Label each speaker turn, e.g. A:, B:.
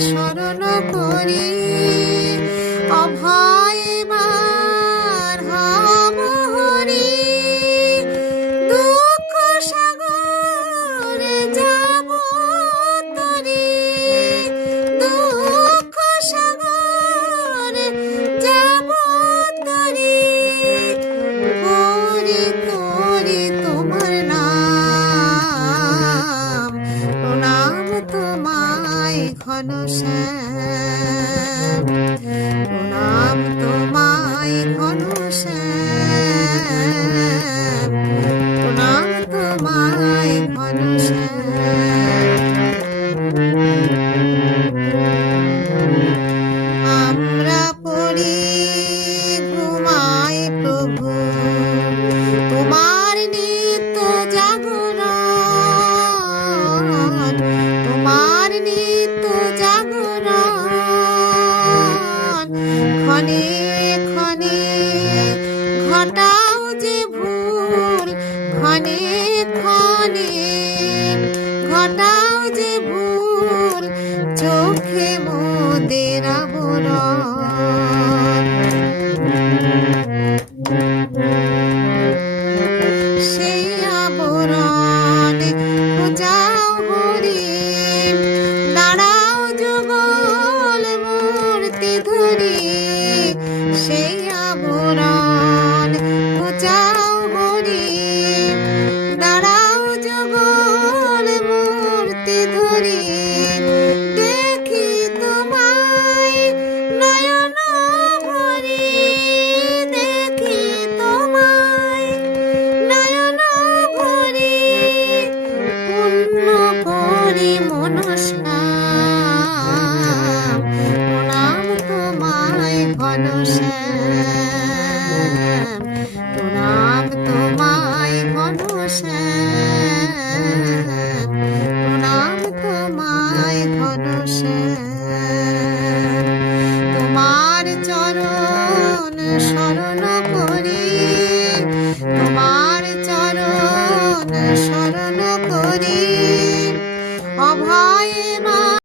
A: স্মরণ করি। অভয় তোমায় ঘটাও যে ভুল, ক্ষণে ঘটাও যে ভুল, চোখে মোদের আবরণ। সেই আবরণে পূজাও হরি। দাঁড়াও যুগল মূর্তি ধরি। সেই আবরণ প্রণাম তোমায় ঘন